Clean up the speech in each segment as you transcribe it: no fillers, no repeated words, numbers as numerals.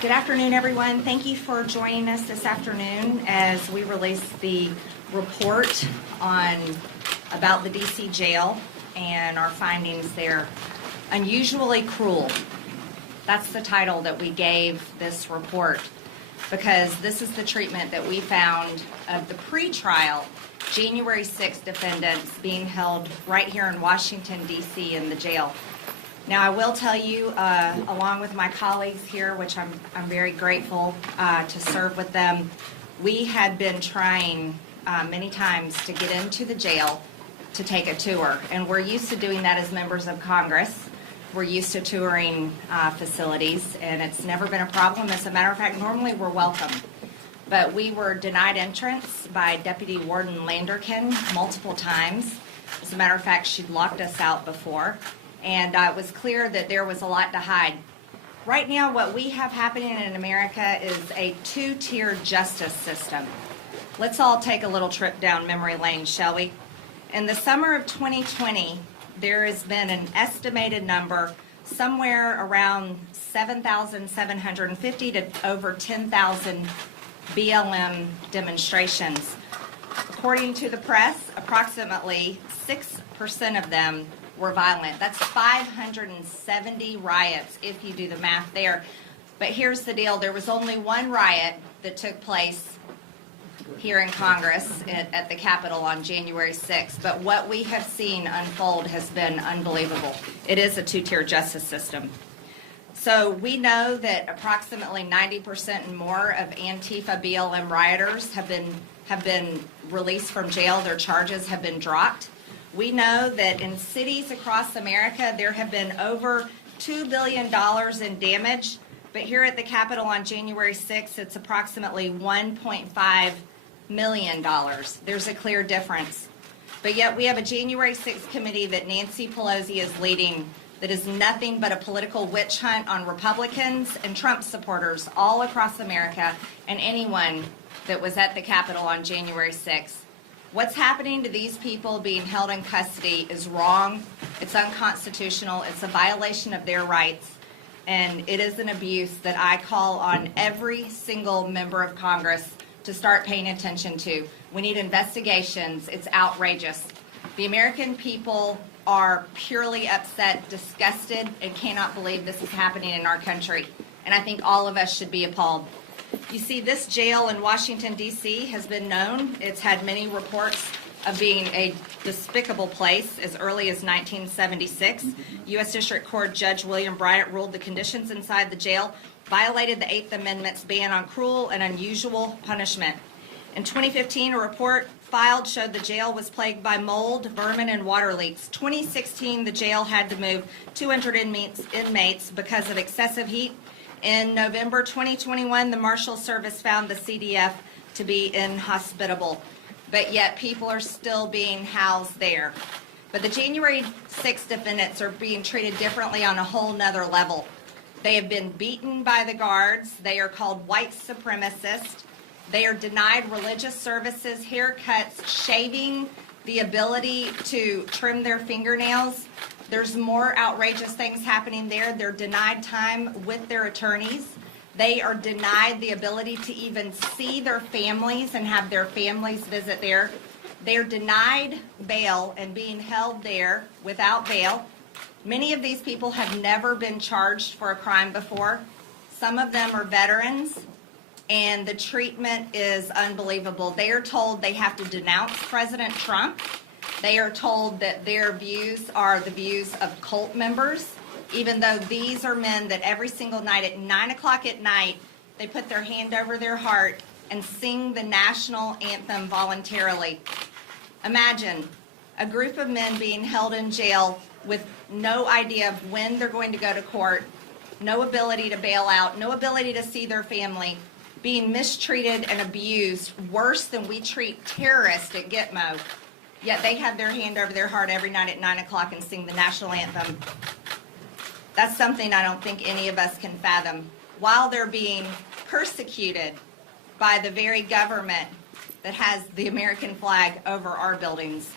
Good afternoon, everyone. Thank you for joining us this afternoon as we release the report about the D.C. jail and our findings there. Unusually cruel. That's the title that we gave this report because this is the treatment that we found of the pre-trial January 6th defendants being held right here in Washington, D.C. in the jail. Now, I will tell you, along with my colleagues here, which I'm very grateful to serve with them, we had been trying many times to get into the jail to take a tour. And we're used to doing that as members of Congress. We're used to touring facilities, and it's never been a problem. As a matter of fact, normally we're welcome. But we were denied entrance by Deputy Warden Landerkin multiple times. As a matter of fact, she'd locked us out before. And it was clear that there was a lot to hide. Right now, what we have happening in America is a two-tier justice system. Let's all take a little trip down memory lane, shall we? In the summer of 2020, there has been an estimated number somewhere around 7,750 to over 10,000 BLM demonstrations. According to the press, approximately 6% of them were violent. That's 570 riots if you do the math there. But here's the deal. There was only one riot that took place here in Congress at the Capitol on January 6th. But what we have seen unfold has been unbelievable. It is a two-tier justice system. So we know that approximately 90% and more of Antifa BLM rioters have been released from jail. Their charges have been dropped. We know that in cities across America, there have been over $2 billion in damage, but here at the Capitol on January 6th, it's approximately $1.5 million. There's a clear difference. But yet we have a January 6th committee that Nancy Pelosi is leading that is nothing but a political witch hunt on Republicans and Trump supporters all across America and anyone that was at the Capitol on January 6th. What's happening to these people being held in custody is wrong. It's unconstitutional. It's a violation of their rights. And it is an abuse that I call on every single member of Congress to start paying attention to. We need investigations. It's outrageous. The American people are purely upset, disgusted, and cannot believe this is happening in our country. And I think all of us should be appalled. You see, this jail in Washington, D.C. has been known. It's had many reports of being a despicable place as early as 1976. U.S. District Court Judge William Bryant ruled the conditions inside the jail violated the 8th Amendment's ban on cruel and unusual punishment. In 2015, a report filed showed the jail was plagued by mold, vermin, and water leaks. 2016, the jail had to move 200 inmates because of excessive heat. In November 2021, the Marshal Service found the CDF to be inhospitable, but yet people are still being housed there. But the January 6th defendants are being treated differently on a whole nother level. They have been beaten by the guards. They are called white supremacists. They are denied religious services, haircuts, shaving, the ability to trim their fingernails. There's more outrageous things happening there. They're denied time with their attorneys. They are denied the ability to even see their families and have their families visit there. They're denied bail and being held there without bail. Many of these people have never been charged for a crime before. Some of them are veterans, and the treatment is unbelievable. They are told they have to denounce President Trump. They are told that their views are the views of cult members, even though these are men that every single night at 9 o'clock at night, they put their hand over their heart and sing the national anthem voluntarily. Imagine a group of men being held in jail with no idea of when they're going to go to court, no ability to bail out, no ability to see their family, being mistreated and abused worse than we treat terrorists at Gitmo. Yet they have their hand over their heart every night at 9 o'clock and sing the national anthem. That's something I don't think any of us can fathom. While they're being persecuted by the very government that has the American flag over our buildings.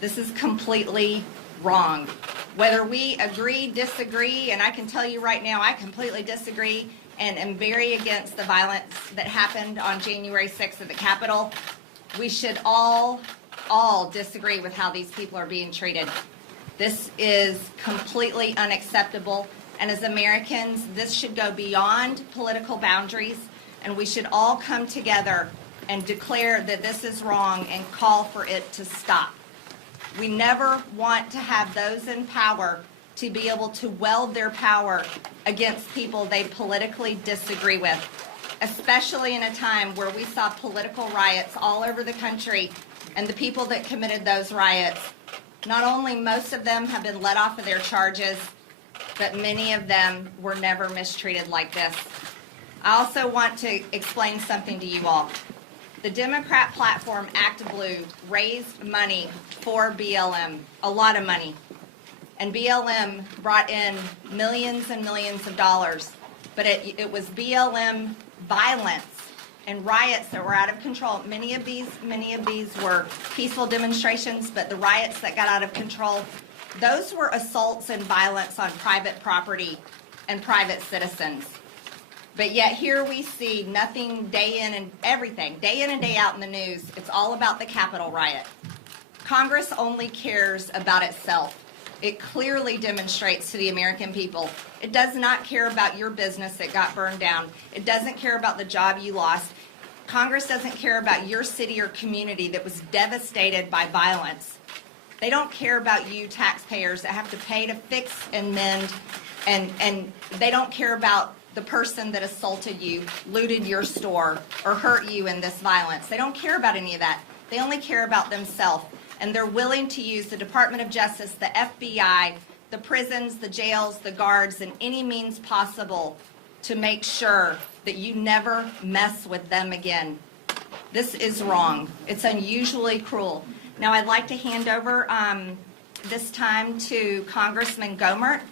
This is completely wrong. Whether we agree, disagree, and I can tell you right now, I completely disagree, and am very against the violence that happened on January 6th at the Capitol. We should all disagree with how these people are being treated. This is completely unacceptable, and as Americans, this should go beyond political boundaries, and we should all come together and declare that this is wrong and call for it to stop. We never want to have those in power to be able to weld their power against people they politically disagree with, especially in a time where we saw political riots all over the country, and the people that committed those riots, not only most of them have been let off of their charges, but many of them were never mistreated like this. I also want to explain something to you all. The Democrat platform, Act Blue, raised money for BLM, a lot of money. And BLM brought in millions and millions of dollars. But it was BLM violence and riots that were out of control. Many of these were peaceful demonstrations, but the riots that got out of control, those were assaults and violence on private property and private citizens. But yet here we see nothing day in and day out in the news. It's all about the Capitol riot. Congress only cares about itself. It clearly demonstrates to the American people. It does not care about your business that got burned down. It doesn't care about the job you lost. Congress doesn't care about your city or community that was devastated by violence. They don't care about you taxpayers that have to pay to fix and mend, and they don't care about the person that assaulted you, looted your store, or hurt you in this violence. They don't care about any of that. They only care about themselves. And they're willing to use the Department of Justice, the FBI, the prisons, the jails, the guards, and any means possible to make sure that you never mess with them again. This is wrong. It's unusually cruel. Now I'd like to hand over this time to Congressman Gohmert.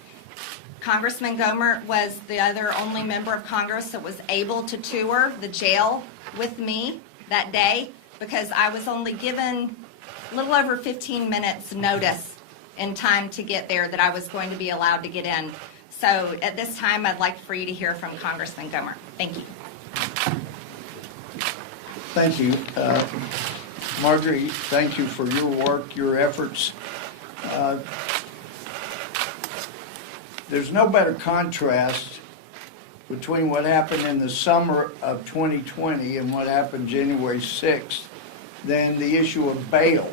Congressman Gohmert was the other only member of Congress that was able to tour the jail with me that day because I was only given a little over 15 minutes notice in time to get there that I was going to be allowed to get in. So at this time, I'd like for you to hear from Congressman Gohmert. Thank you. Thank you. Marjorie, thank you for your work, your efforts. There's no better contrast between what happened in the summer of 2020 and what happened January 6th than the issue of bail.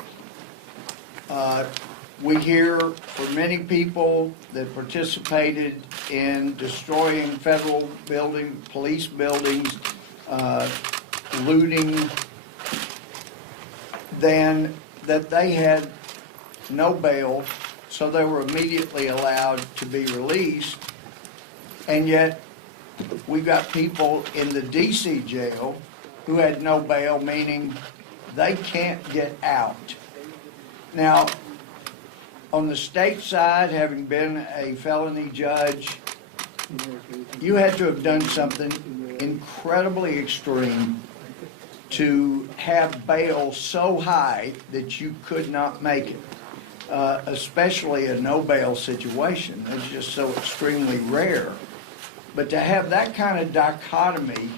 We hear from many people that participated in destroying federal buildings, police buildings, looting, then that they had no bail, so they were immediately allowed to be released. And yet, we've got people in the D.C. jail who had no bail, meaning they can't get out. Now, on the state side, having been a felony judge, you had to have done something incredibly extreme to have bail so high that you could not make it, especially a no bail situation. It's just so extremely rare. But to have that kind of dichotomy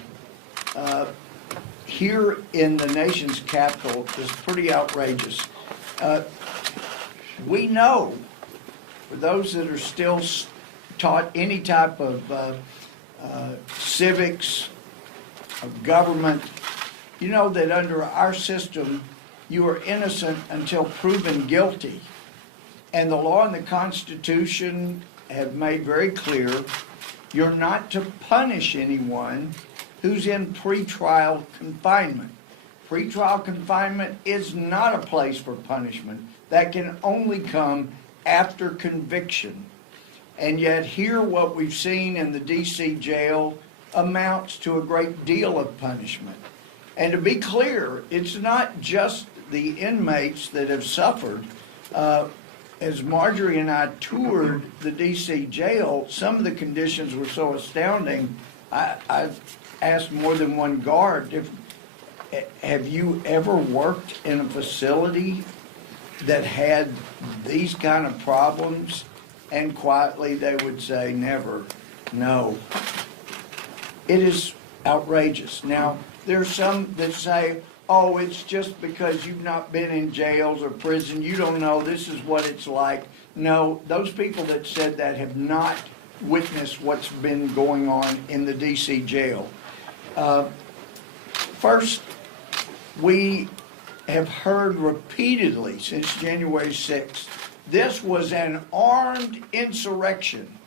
here in the nation's capital is pretty outrageous. We know, for those that are still taught any type of civics, of government, you know that under our system, you are innocent until proven guilty. And the law and the Constitution have made very clear you're not to punish anyone who's in pretrial confinement. Pretrial confinement is not a place for punishment. That can only come after conviction. And yet here what we've seen in the D.C. jail amounts to a great deal of punishment. And to be clear, it's not just the inmates that have suffered. As Marjorie and I toured the D.C. jail, some of the conditions were so astounding, I've asked more than one guard, have you ever worked in a facility that had these kind of problems? And quietly they would say, never, no. It is outrageous. Now, there's some that say, oh, it's just because you've not been in jails or prison, you don't know, this is what it's like. No, those people that said that have not witnessed what's been going on in the D.C. jail. First, we have heard repeatedly since January 6th, this was an armed insurrection.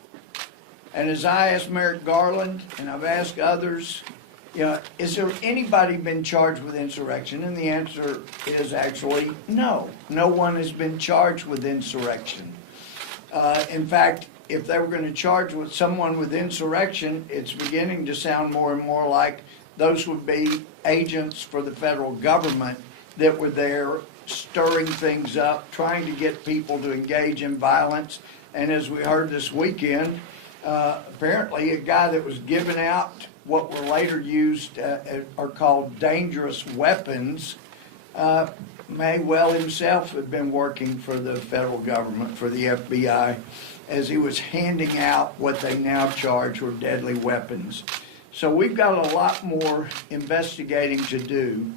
And as I asked Merrick Garland, and I've asked others, you know, is there anybody been charged with insurrection? And the answer is actually no. No one has been charged with insurrection. In fact, if they were going to charge with someone with insurrection, it's beginning to sound more and more like those would be agents for the federal government that were there stirring things up, trying to get people to engage in violence. And as we heard this weekend, apparently a guy that was giving out what were later used are called dangerous weapons may well himself have been working for the federal government, for the FBI, as he was handing out what they now charge were deadly weapons. So we've got a lot more investigating to do.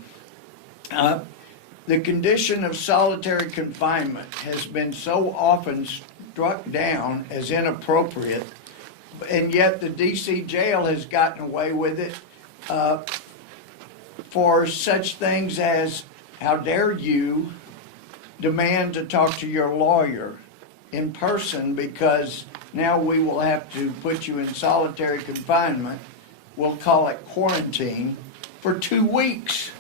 The condition of solitary confinement has been so often struck down as inappropriate, and yet the D.C. jail has gotten away with it for such things as, how dare you demand to talk to your lawyer in person because now we will have to put you in solitary confinement. We'll call it quarantine for 2 weeks.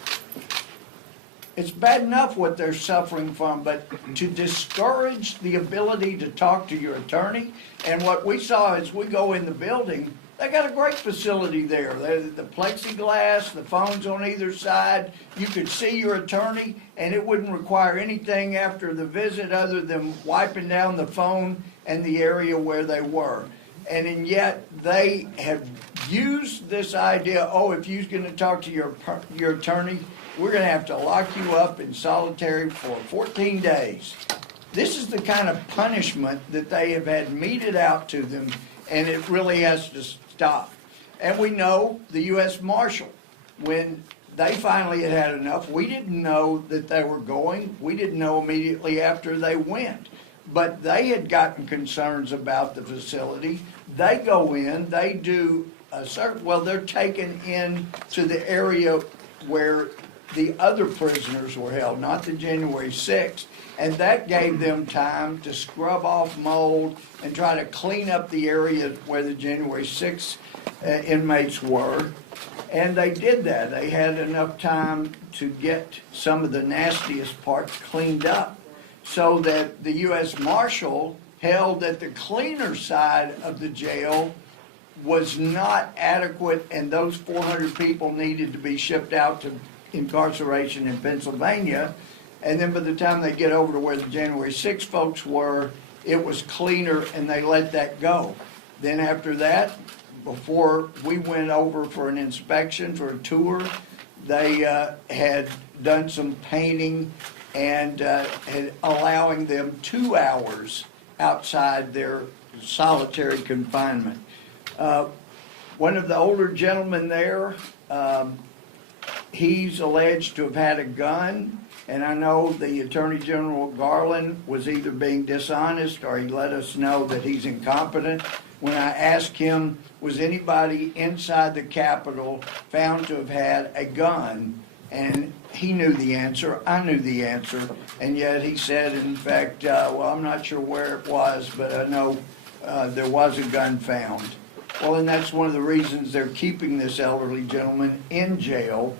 It's bad enough what they're suffering from, but to discourage the ability to talk to your attorney, and what we saw as we go in the building, they got a great facility there. The plexiglass, the phones on either side, you could see your attorney, and it wouldn't require anything after the visit other than wiping down the phone and the area where they were. And yet they have used this idea, oh, if you're going to talk to your attorney, we're going to have to lock you up in solitary for 14 days. This is the kind of punishment that they have had meted out to them, and it really has to stop. And we know the U.S. Marshal, when they finally had enough, we didn't know that they were going. We didn't know immediately after they went. But they had gotten concerns about the facility. They go in, they do a certain, well, they're taken in to the area where the other prisoners were held, not the January 6th, and that gave them time to scrub off mold and try to clean up the area where the January 6th inmates were. And they did that. They had enough time to get some of the nastiest parts cleaned up, so that the U.S. Marshal held that the cleaner side of the jail was not adequate, and those 400 people needed to be shipped out to incarceration in Pennsylvania. And then by the time they get over to where the January 6 folks were, it was cleaner, and they let that go. Then after that, before we went over for an inspection, for a tour, they had done some painting and had allowing them 2 hours outside their solitary confinement. One of the older gentlemen there, he's alleged to have had a gun, and I know the Attorney General Garland was either being dishonest or he let us know that he's incompetent. When I asked him, was anybody inside the Capitol found to have had a gun? And he knew the answer, I knew the answer, and yet he said, in fact, well, I'm not sure where it was, but I know there was a gun found. Well, and that's one of the reasons they're keeping this elderly gentleman in jail.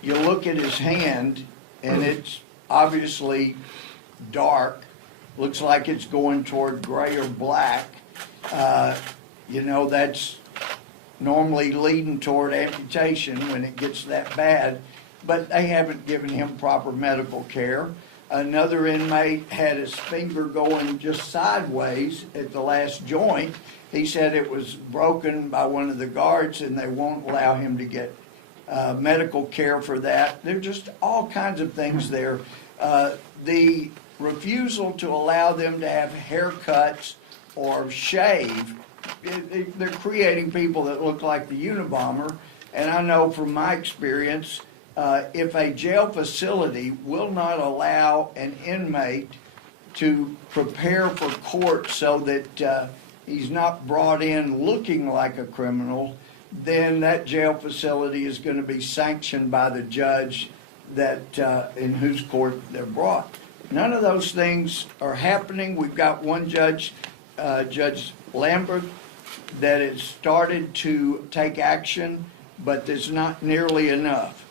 You look at his hand, and it's obviously dark, looks like it's going toward gray or black. You know, that's normally leading toward amputation when it gets that bad, but they haven't given him proper medical care. Another inmate had his finger going just sideways at the last joint. He said it was broken by one of the guards, and they won't allow him to get medical care for that. There are just all kinds of things there. The refusal to allow them to have haircuts or shave they're creating people that look like the Unabomber. And I know from my experience, if a jail facility will not allow an inmate to prepare for court so that he's not brought in looking like a criminal, then that jail facility is going to be sanctioned by the judge that in whose court they're brought. None of those things are happening. We've got one judge, Judge Lambert, that has started to take action, but there's not nearly enough.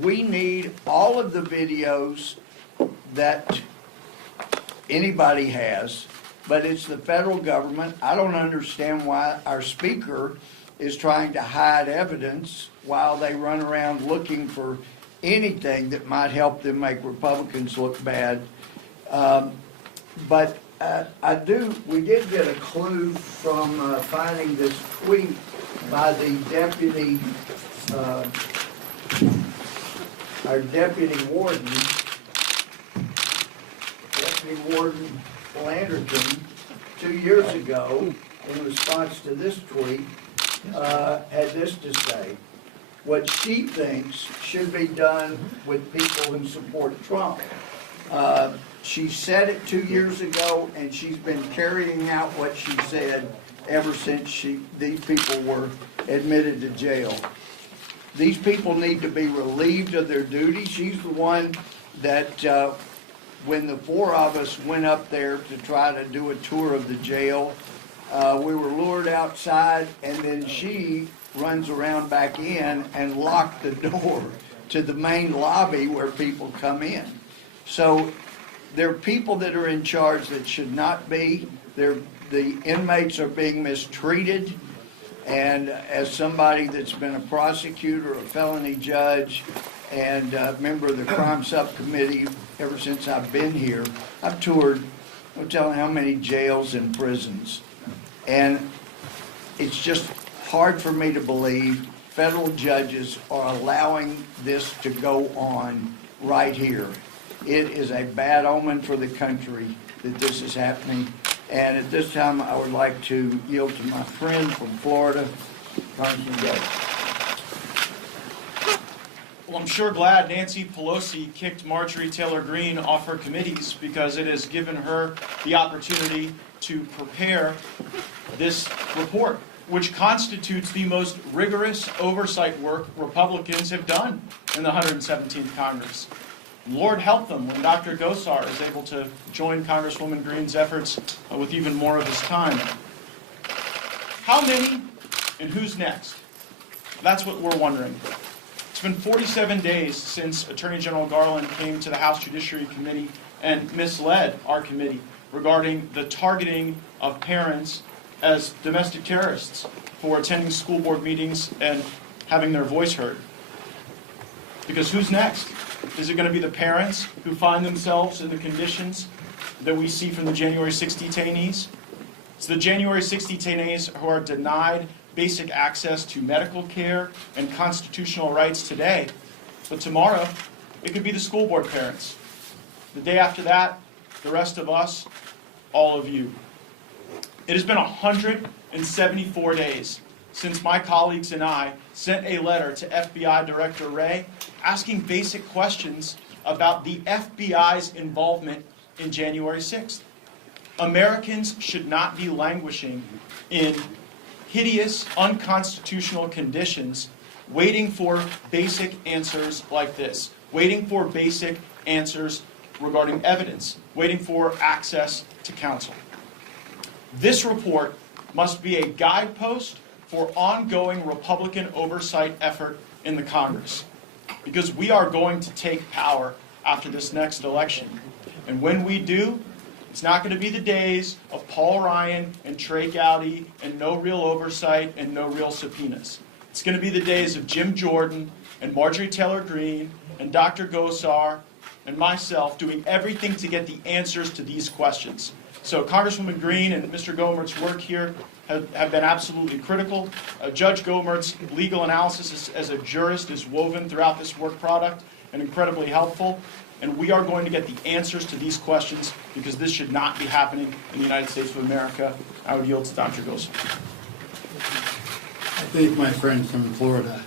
We need all of the videos that anybody has, but it's the federal government. I don't understand why our speaker is trying to hide evidence while they run around looking for anything that might help them make Republicans look bad. But we did get a clue from finding this tweet by the deputy, our deputy warden Landerton, 2 years ago, in response to this tweet, had this to say: what she thinks should be done with people who support Trump. She said it 2 years ago, and she's been carrying out what she said ever since these people were admitted to jail. These people need to be relieved of their duty. She's the one that, when the four of us went up there to try to do a tour of the jail, we were lured outside, and then she runs around back in and locked the door to the main lobby where people come in. So there are people that are in charge that should not be. The inmates are being mistreated. And as somebody that's been a prosecutor, a felony judge, and a member of the crime subcommittee ever since I've been here, I've toured, I'm telling how many jails and prisons. And it's just hard for me to believe federal judges are allowing this to go on right here. It is a bad omen for the country that this is happening. And at this time, I would like to yield to my friend from Florida, Congressman Gay. Well, I'm sure glad Nancy Pelosi kicked Marjorie Taylor Greene off her committees, because it has given her the opportunity to prepare this report, which constitutes the most rigorous oversight work Republicans have done in the 117th Congress. Lord help them when Dr. Gosar is able to join Congresswoman Greene's efforts with even more of his time. How many and who's next? That's what we're wondering. It's been 47 days since Attorney General Garland came to the House Judiciary Committee and misled our committee regarding the targeting of parents as domestic terrorists for attending school board meetings and having their voice heard. Because who's next? Is it going to be the parents who find themselves in the conditions that we see from the January 6 detainees? It's the January 6 detainees who are denied basic access to medical care and constitutional rights today. But tomorrow, it could be the school board parents. The day after that, the rest of us, all of you. It has been 174 days since my colleagues and I sent a letter to FBI Director Wray asking basic questions about the FBI's involvement in January 6th. Americans should not be languishing in hideous, unconstitutional conditions, waiting for basic answers like this, waiting for basic answers regarding evidence, waiting for access to counsel. This report must be a guidepost for ongoing Republican oversight effort in the Congress, because we are going to take power after this next election. And when we do, it's not going to be the days of Paul Ryan and Trey Gowdy and no real oversight and no real subpoenas. It's going to be the days of Jim Jordan and Marjorie Taylor Greene and Dr. Gosar and myself doing everything to get the answers to these questions. So Congresswoman Greene and Mr. Gomert's work here have been absolutely critical. Judge Gomert's legal analysis as a jurist is woven throughout this work product and incredibly helpful. And we are going to get the answers to these questions because this should not be happening in the United States of America. I would yield to Dr. Gosa. I thank my friend from Florida.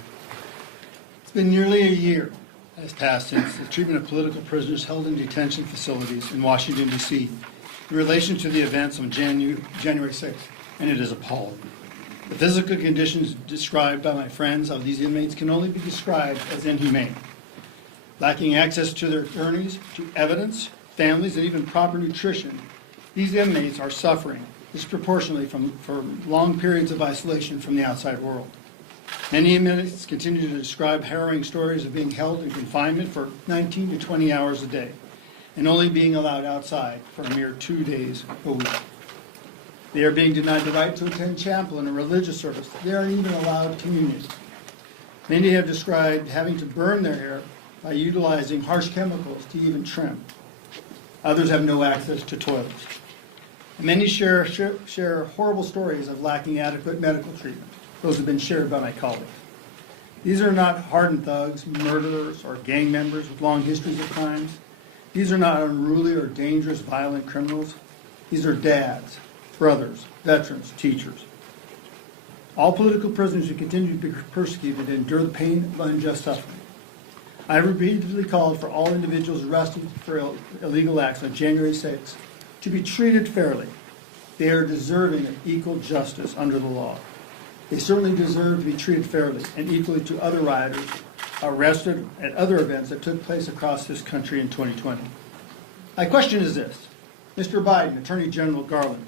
It's been nearly a year has passed since the treatment of political prisoners held in detention facilities in Washington, D.C. in relation to the events on January 6th, and it is appalling. The physical conditions described by my friends of these inmates can only be described as inhumane. Lacking access to their attorneys, to evidence, families, and even proper nutrition, these inmates are suffering disproportionately for long periods of isolation from the outside world. Many inmates continue to describe harrowing stories of being held in confinement for 19 to 20 hours a day and only being allowed outside for a mere 2 days a week. They are being denied the right to attend chapel and a religious service. They aren't even allowed communion. Many have described having to burn their hair by utilizing harsh chemicals to even trim. Others have no access to toilets. Many share horrible stories of lacking adequate medical treatment. Those have been shared by my colleagues. These are not hardened thugs, murderers, or gang members with long histories of crimes. These are not unruly or dangerous, violent criminals. These are dads, brothers, veterans, teachers. All political prisoners who continue to be persecuted endure the pain of unjust suffering. I have repeatedly called for all individuals arrested for illegal acts on January 6th to be treated fairly. They are deserving of equal justice under the law. They certainly deserve to be treated fairly and equally to other rioters arrested at other events that took place across this country in 2020. My question is this: Mr. Biden, Attorney General Garland,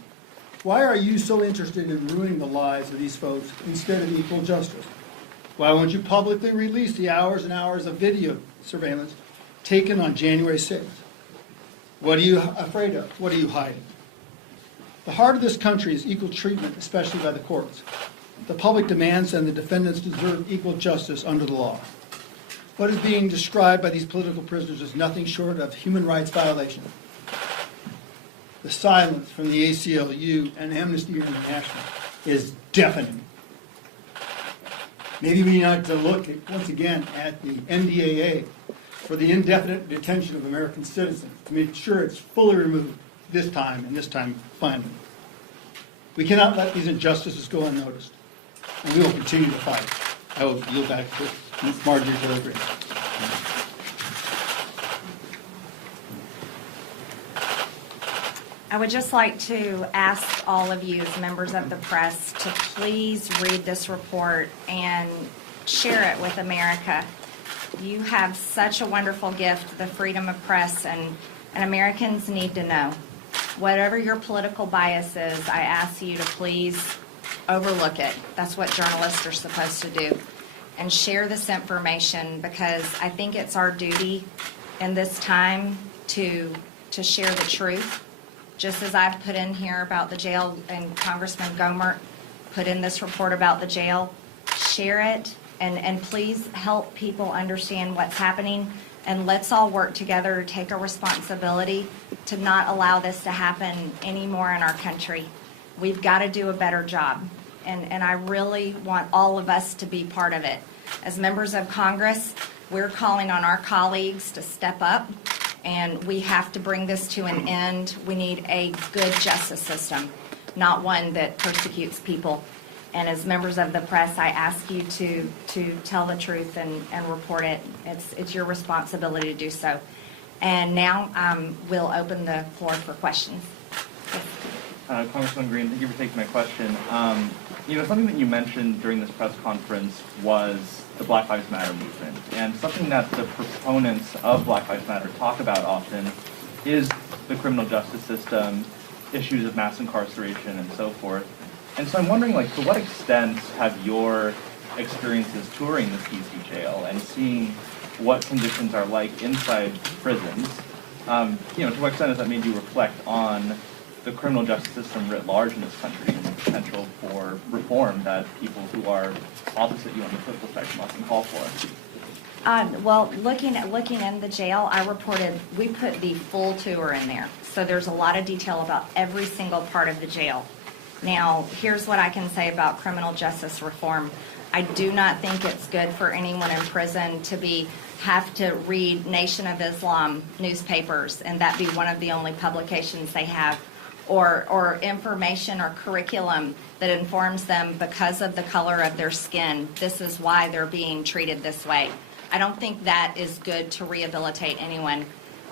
why are you so interested in ruining the lives of these folks instead of equal justice? Why won't you publicly release the hours and hours of video surveillance taken on January 6th? What are you afraid of? What are you hiding? The heart of this country is equal treatment, especially by the courts. The public demands and the defendants deserve equal justice under the law. What is being described by these political prisoners is nothing short of human rights violation. The silence from the ACLU and Amnesty International is deafening. Maybe we need to look once again at the NDAA for the indefinite detention of American citizens to make sure it's fully removed this time and this time finally. We cannot let these injustices go unnoticed, and we will continue to fight. I will yield back to Ms. Marjorie Taylor Greene. I would just like to ask all of you as members of the press to please read this report and share it with America. You have such a wonderful gift, the freedom of press, and Americans need to know. Whatever your political bias is, I ask you to please overlook it. That's what journalists are supposed to do. And share this information, because I think it's our duty in this time to share the truth. Just as I've put in here about the jail, and Congressman Gohmert put in this report about the jail, share it and please help people understand what's happening, and let's all work together to take a responsibility to not allow this to happen anymore in our country. We've got to do a better job, and I really want all of us to be part of it. As members of Congress, we're calling on our colleagues to step up, and we have to bring this to an end. We need a good justice system, not one that persecutes people. And as members of the press, I ask you to tell the truth and report it. It's your responsibility to do so. And now we'll open the floor for questions. Congressman Green, thank you for taking my question. Something that you mentioned during this press conference was the Black Lives Matter movement. And something that the proponents of Black Lives Matter talk about often is the criminal justice system, issues of mass incarceration, and so forth. And so I'm wondering, to what extent have your experiences touring this DC jail and seeing what conditions are like inside prisons, to what extent has that made you reflect on the criminal justice system writ large in this country and the potential for reform that people who are opposite you on the political spectrum often call for? Well, looking in the jail, we put the full tour in there. So there's a lot of detail about every single part of the jail. Now, here's what I can say about criminal justice reform. I do not think it's good for anyone in prison to be have to read Nation of Islam newspapers, and that be one of the only publications they have, or information or curriculum that informs them because of the color of their skin. This is why they're being treated this way. I don't think that is good to rehabilitate anyone.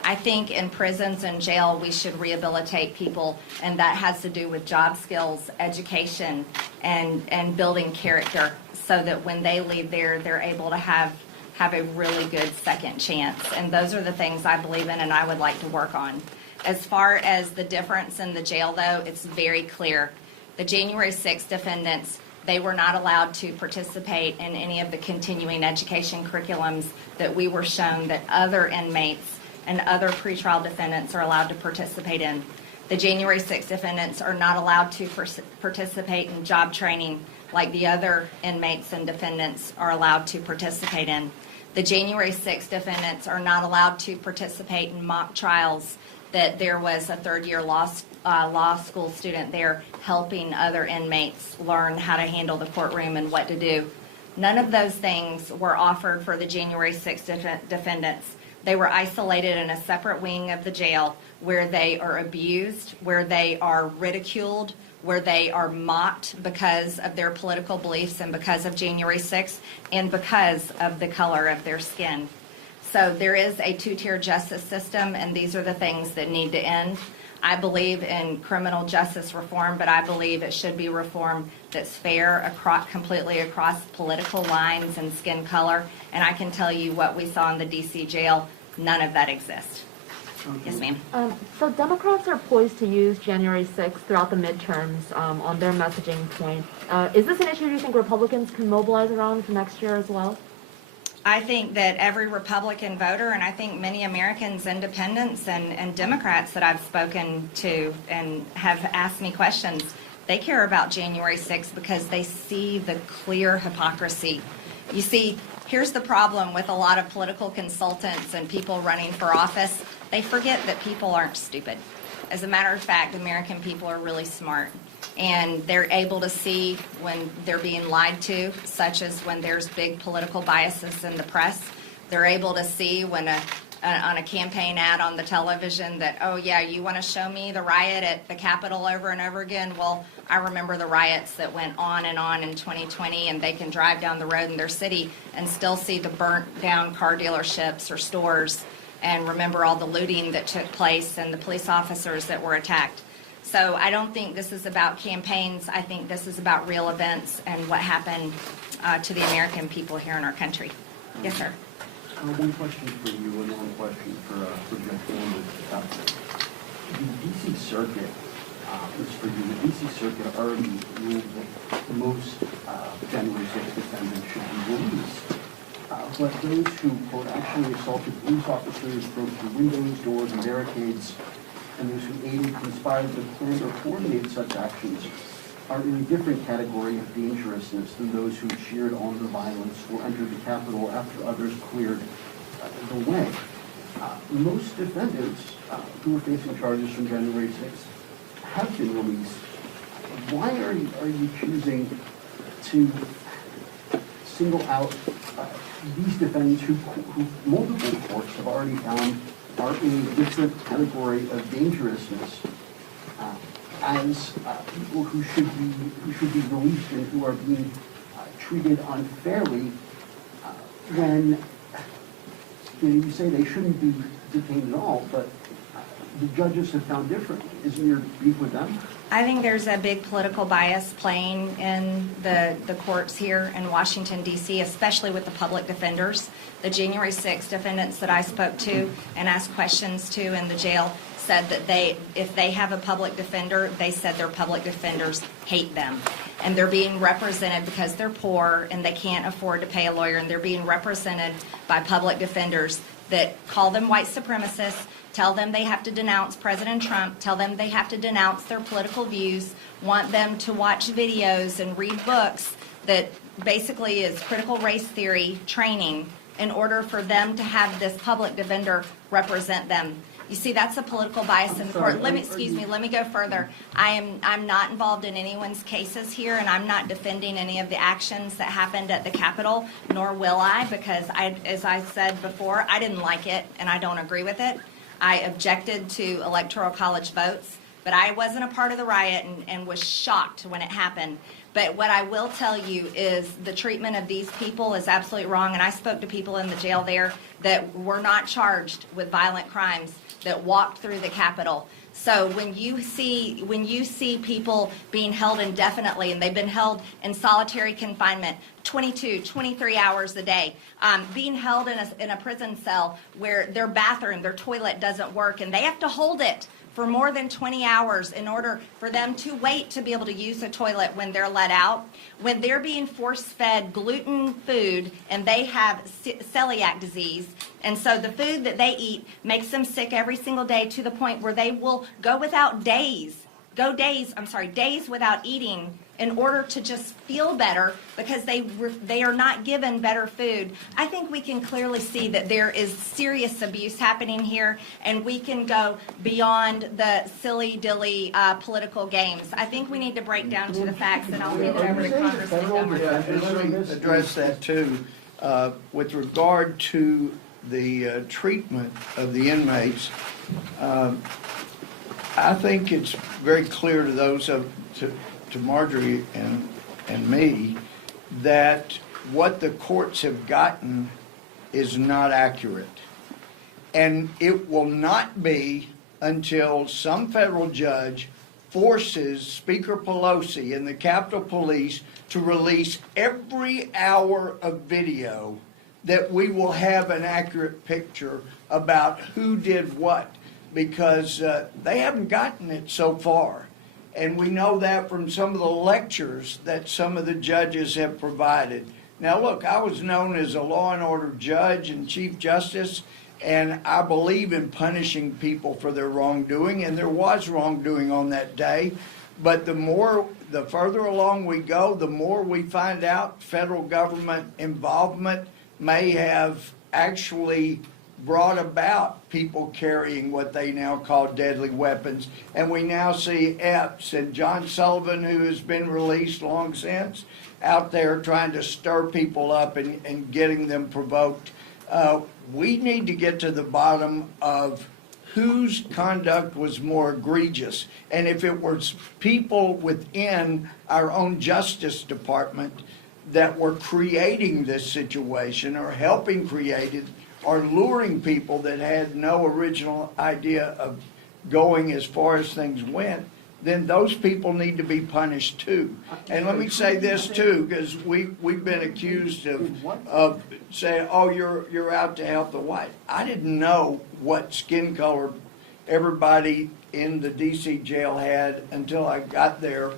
I think in prisons and jail we should rehabilitate people, and that has to do with job skills, education, and building character, so that when they leave there, they're able to have a really good second chance. And those are the things I believe in and I would like to work on. As far as the difference in the jail, though, it's very clear. The January 6th defendants, they were not allowed to participate in any of the continuing education curriculums that we were shown that other inmates and other pretrial defendants are allowed to participate in. The January 6th defendants are not allowed to participate in job training like the other inmates and defendants are allowed to participate in. The January 6th defendants are not allowed to participate in mock trials, that there was a third-year law school student there helping other inmates learn how to handle the courtroom and what to do. None of those things were offered for the January 6th defendants. They were isolated in a separate wing of the jail where they are abused, where they are ridiculed, where they are mocked because of their political beliefs and because of January 6th and because of the color of their skin. So there is a two-tier justice system, and these are the things that need to end. I believe in criminal justice reform, but I believe it should be reform that's fair completely across political lines and skin color. And I can tell you what we saw in the D.C. jail, none of that exists. Yes, ma'am. So Democrats are poised to use January 6th throughout the midterms on their messaging point. Is this an issue you think Republicans can mobilize around for next year as well? I think that every Republican voter, and I think many Americans, independents and Democrats that I've spoken to and have asked me questions, they care about January 6th because they see the clear hypocrisy. You see, here's the problem with a lot of political consultants and people running for office. They forget that people aren't stupid. As a matter of fact, American people are really smart. And they're able to see when they're being lied to, such as when there's big political biases in the press. They're able to see when on a campaign ad on the television that, oh yeah, you want to show me the riot at the Capitol over and over again? Well, I remember the riots that went on in 2020, and they can drive down the road in their city and still see the burnt down car dealerships or stores and remember all the looting that took place and the police officers that were attacked. So I don't think this is about campaigns. I think this is about real events and what happened to the American people here in our country. Yes, sir. One question for you and one question for Judge Sanders. The D.C. Circuit, this is for you, the D.C. Circuit already ruled that most January 6th defendants should be released. But those who, quote, actually assaulted police officers, broke through windows, doors, and barricades, and those who aided, conspired to plan or coordinate such actions are in a different category of dangerousness than those who cheered on the violence or entered the Capitol after others cleared the way. Most defendants who are facing charges from January 6th have been released. Why are you choosing to single out these defendants who multiple courts have already found are in a different category of dangerousness as people who should be released and who are being treated unfairly when you say they shouldn't be detained at all, but the judges have found differently. Isn't your beef with them? I think there's a big political bias playing in the courts here in Washington, D.C., especially with the public defenders. The January 6th defendants that I spoke to and asked questions to in the jail said that if they have a public defender, they said their public defenders hate them. And they're being represented because they're poor and they can't afford to pay a lawyer, and they're being represented by public defenders that call them white supremacists, tell them they have to denounce President Trump, tell them they have to denounce their political views, want them to watch videos and read books that basically is critical race theory training in order for them to have this public defender represent them. You see, that's a political bias in the court. Let me go further. I'm not involved in anyone's cases here, and I'm not defending any of the actions that happened at the Capitol, nor will I, because as I said before, I didn't like it, and I don't agree with it. I objected to electoral college votes, but I wasn't a part of the riot and was shocked when it happened. But what I will tell you is the treatment of these people is absolutely wrong, and I spoke to people in the jail there that were not charged with violent crimes that walked through the Capitol. So when you see people being held indefinitely, and they've been held in solitary confinement 22, 23 hours a day, being held in a prison cell where their bathroom, their toilet doesn't work, and they have to hold it for more than 20 hours in order for them to wait to be able to use the toilet when they're let out. When they're being force-fed gluten food and they have celiac disease, and so the food that they eat makes them sick every single day to the point where they will go without days without eating in order to just feel better because they are not given better food. I think we can clearly see that there is serious abuse happening here, and we can go beyond the silly-dilly political games. I think we need to break down to the facts, and I'll hand it over to Congressman Gomer. Yeah, and let me address that too. With regard to the treatment of the inmates, I think it's very clear to those to Marjorie and me that what the courts have gotten is not accurate. And it will not be until some federal judge forces Speaker Pelosi and the Capitol Police to release every hour of video that we will have an accurate picture about who did what, because they haven't gotten it so far. And we know that from some of the lectures that some of the judges have provided. Now, look, I was known as a law and order judge and chief justice, and I believe in punishing people for their wrongdoing, and there was wrongdoing on that day. But the further along we go, the more we find out federal government involvement may have actually brought about people carrying what they now call deadly weapons. And we now see Epps and John Sullivan, who has been released long since, out there trying to stir people up and getting them provoked. We need to get to the bottom of whose conduct was more egregious. And if it was people within our own Justice Department that were creating this situation or helping create it, or luring people that had no original idea of going as far as things went, then those people need to be punished too. And let me say this too, because we've been accused of saying, oh, you're out to help the white. I didn't know what skin color everybody in the DC jail had until I got there.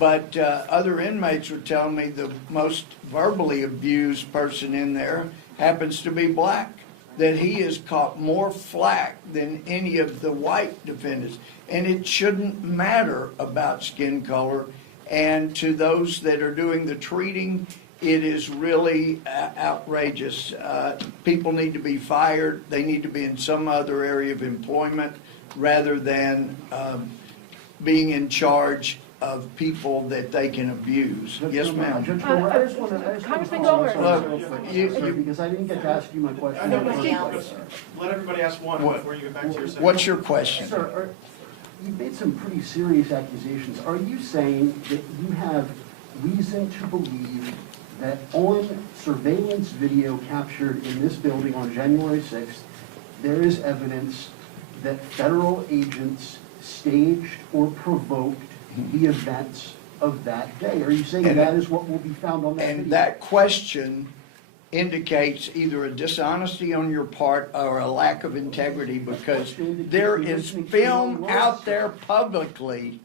But other inmates were telling me the most verbally abused person in there happens to be black, that he has caught more flack than any of the white defendants. And it shouldn't matter about skin color. And to those that are doing the treating, it is really outrageous. People need to be fired. They need to be in some other area of employment rather than being in charge of people that they can abuse. Yes, ma'am. Judge Gomer, I just want to Congressman Gomer. because I didn't get to ask you my question. Let everybody ask one before you get back to your second. What's your question? Sir, you've made some pretty serious accusations. Are you saying that you have reason to believe that on surveillance video captured in this building on January 6th, there is evidence that federal agents staged or provoked the events of that day? Are you saying that is what will be found on that video? And that question indicates either a dishonesty on your part or a lack of integrity, because there is film out there publicly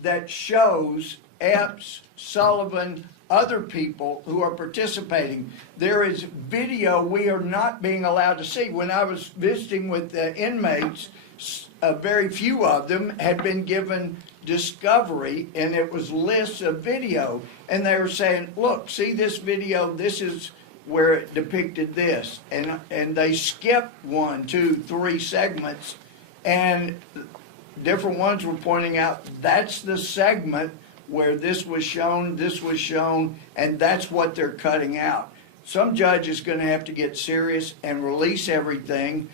that shows Epps, Sullivan, other people who are participating. There is video we are not being allowed to see. When I was visiting with the inmates, very few of them had been given discovery, and it was lists of video, and they were saying, look, see this video, this is where it depicted this, and they skipped 1, 2, 3 segments And different ones were pointing out, that's the segment where this was shown, and that's what they're cutting out. Some judge is gonna have to get serious and release everything,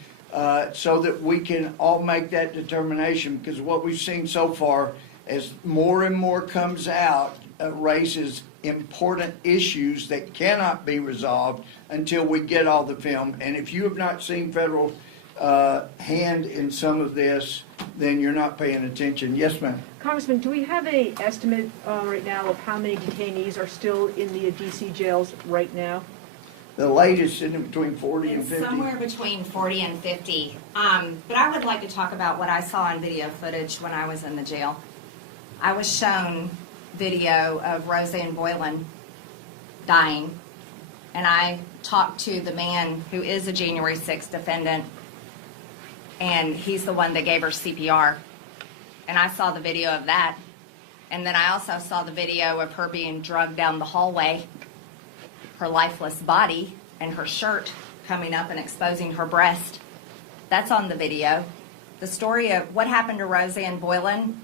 so that we can all make that determination, because what we've seen so far, as more and more comes out, raises important issues that cannot be resolved until we get all the film. And if you have not seen federal hand in some of this, then you're not paying attention. Yes, ma'am. Congressman, do we have a estimate right now of how many detainees are still in the DC jails right now? The latest in between 40 and It's 50. somewhere between 40 and 50. But I would like to talk about what I saw on video footage when I was in the jail. I was shown video of Roseanne Boylan dying, and I talked to the man who is a January 6th defendant, and he's the one that gave her CPR. And I saw the video of that. And then I also saw the video of her being drugged down the hallway, her lifeless body, and her shirt coming up and exposing her breast. That's on the video. The story of what happened to Roseanne Boylan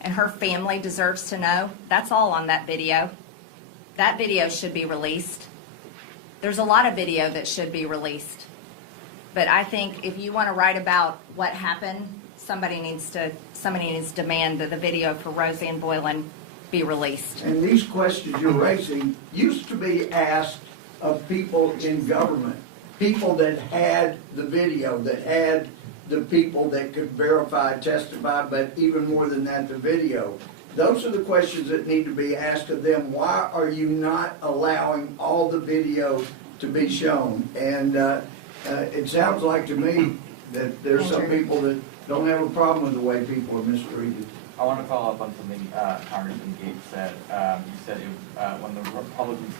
and her family deserves to know. That's all on that video. That video should be released. There's a lot of video that should be released. But I think if you want to write about what happened, somebody needs to demand that the video for Roseanne Boylan be released. And these questions you're raising used to be asked of people in government, people that had the video, that had the people that could verify, testify, but even more than that, the video. Those are the questions that need to be asked of them. Why are you not allowing all the video to be shown? And it sounds like to me that there's some people that don't have a problem with the way people are mistreated. I want to follow up on something Congressman Gates said. You said when the Republicans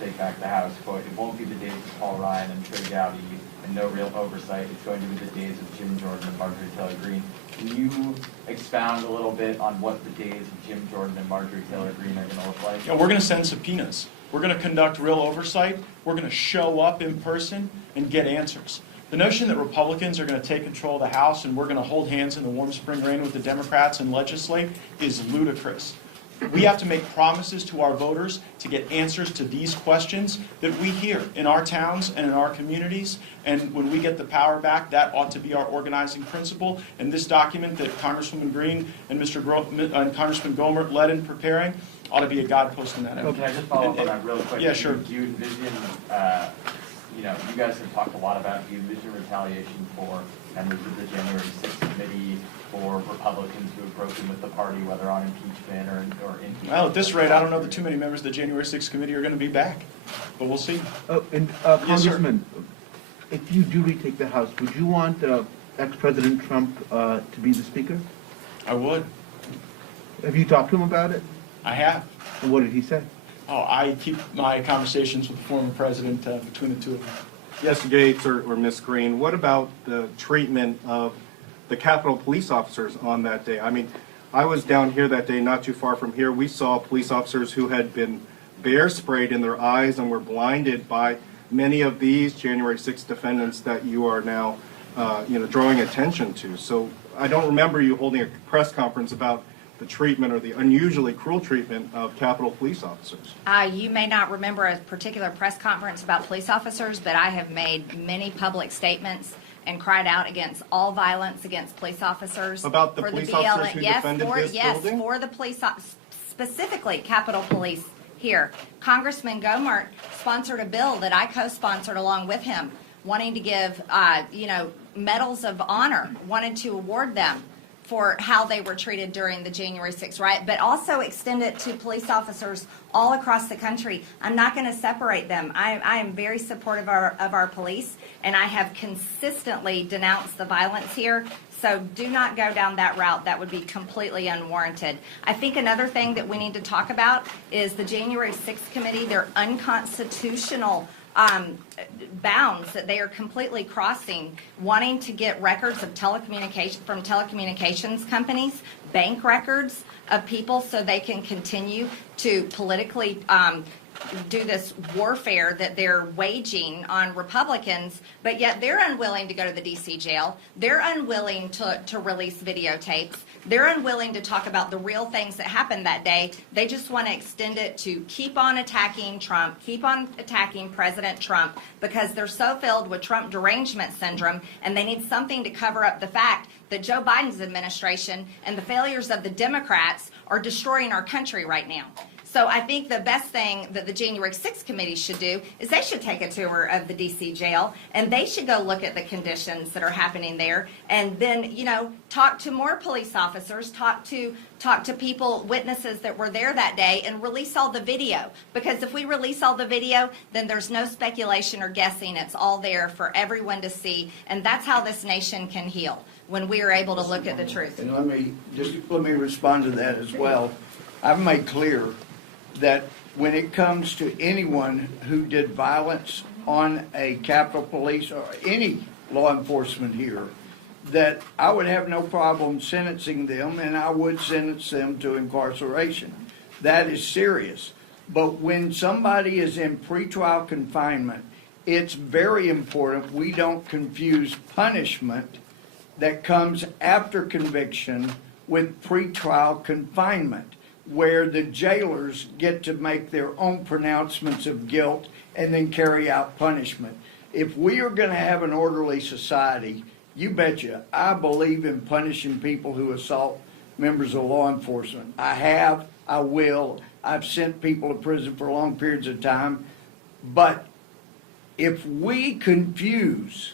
take back the House, quote, it won't be the days of Paul Ryan and Trey Gowdy and no real oversight. It's going to be the days of Jim Jordan and Marjorie Taylor Greene. Can you expound a little bit on what the days of Jim Jordan and Marjorie Taylor Greene are going to look like? Yeah, we're going to send subpoenas. We're going to conduct real oversight. We're going to show up in person and get answers. The notion that Republicans are going to take control of the House and we're going to hold hands in the warm spring rain with the Democrats and legislate is ludicrous. We have to make promises to our voters to get answers to these questions that we hear in our towns and in our communities. And when we get the power back, that ought to be our organizing principle. And this document that Congresswoman Green and Congressman Gomer led in preparing ought to be a guidepost in that effort. Can I just follow up on that real quick? Yeah, sure. Do you envision, you guys have talked a lot about, do you envision retaliation for members of the January 6th committee, for Republicans who have broken with the party, whether on impeachment or impeachment? Well, at this rate, I don't know that too many members of the January 6th committee are going to be back, but we'll see. Yes, sir. Congressman, if you do retake the House, would you want ex-President Trump to be the Speaker? I would. Have you talked to him about it? I have. And what did he say? Oh, I keep my conversations with the former president between the two of them. Yes, Gates or Ms. Green, what about the treatment of the Capitol police officers on that day? I mean, I was down here that day, not too far from here. We saw police officers who had been bear sprayed in their eyes and were blinded by many of these January 6th defendants that you are now, drawing attention to. So I don't remember you holding a press conference about the treatment or the unusually cruel treatment of Capitol police officers. You may not remember a particular press conference about police officers, but I have made many public statements and cried out against all violence against police officers. About the for police BLM. officers who defended this building? Yes, for the police, specifically Capitol Police here. Congressman Gomert sponsored a bill that I co-sponsored along with him, wanting to give, medals of honor, wanted to award them for how they were treated during the January 6th riot, but also extend it to police officers all across the country. I'm not going to separate them. I am very supportive of our police, and I have consistently denounced the violence here. So do not go down that route. That would be completely unwarranted. I think another thing that we need to talk about is the January 6th committee, their unconstitutional bounds that they are completely crossing, wanting to get records of telecommunications companies, bank records of people, so they can continue to politically do this warfare that they're waging on Republicans, but yet they're unwilling to go to the DC jail. They're unwilling to release videotapes. They're unwilling to talk about the real things that happened that day. They just want to extend it to keep on attacking Trump, keep on attacking President Trump, because they're so filled with Trump derangement syndrome, and they need something to cover up the fact that Joe Biden's administration and the failures of the Democrats are destroying our country right now. So I think the best thing that the January 6th committee should do is they should take a tour of the DC jail, and they should go look at the conditions that are happening there, and then, you know, talk to more police officers, talk to people, witnesses that were there that day, and release all the video. Because if we release all the video, then there's no speculation or guessing. It's all there for everyone to see, and that's how this nation can heal, when we are able to look at the truth. And let me respond to that as well. I've made clear that when it comes to anyone who did violence on a Capitol Police or any law enforcement here, that I would have no problem sentencing them, and I would sentence them to incarceration. That is serious. But when somebody is in pretrial confinement, it's very important we don't confuse punishment that comes after conviction with pretrial confinement, where the jailers get to make their own pronouncements of guilt and then carry out punishment. If we are going to have an orderly society, you betcha, I believe in punishing people who assault members of law enforcement. I have, I will. I've sent people to prison for long periods of time. But if we confuse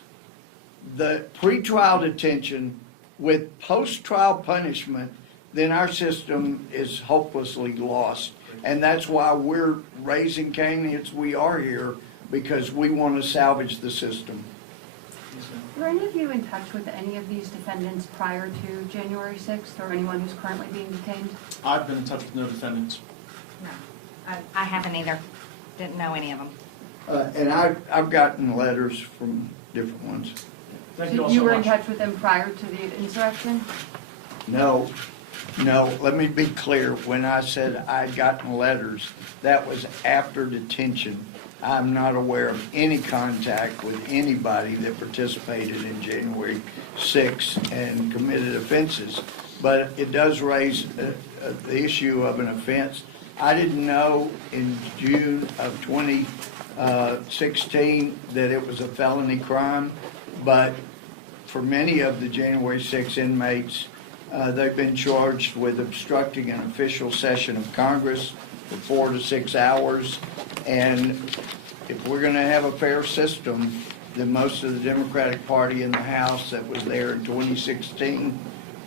the pretrial detention with post-trial punishment, then our system is hopelessly lost. And that's why we're raising Cain as we are here, because we want to salvage the system. Were any of you in touch with any of these defendants prior to January 6th, or anyone who's currently being detained? I've been in touch with no defendants. No, I haven't either. Didn't know any of them. And I've gotten letters from different ones. Thank you all So you so were in much. touch with them prior to the insurrection? No, let me be clear. When I said I'd gotten letters, that was after detention. I'm not aware of any contact with anybody that participated in January 6th and committed offenses. But it does raise the issue of an offense. I didn't know in June of 2016 that it was a felony crime, but for many of the January 6 inmates, they've been charged with obstructing an official session of Congress for 4 to 6 hours. And if we're going to have a fair system, then most of the Democratic Party in the House that was there in 2016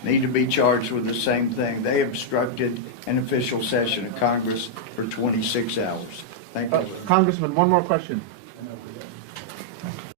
need to be charged with the same thing. They obstructed an official session of Congress for 26 hours. Thank you. Congressman, one more question.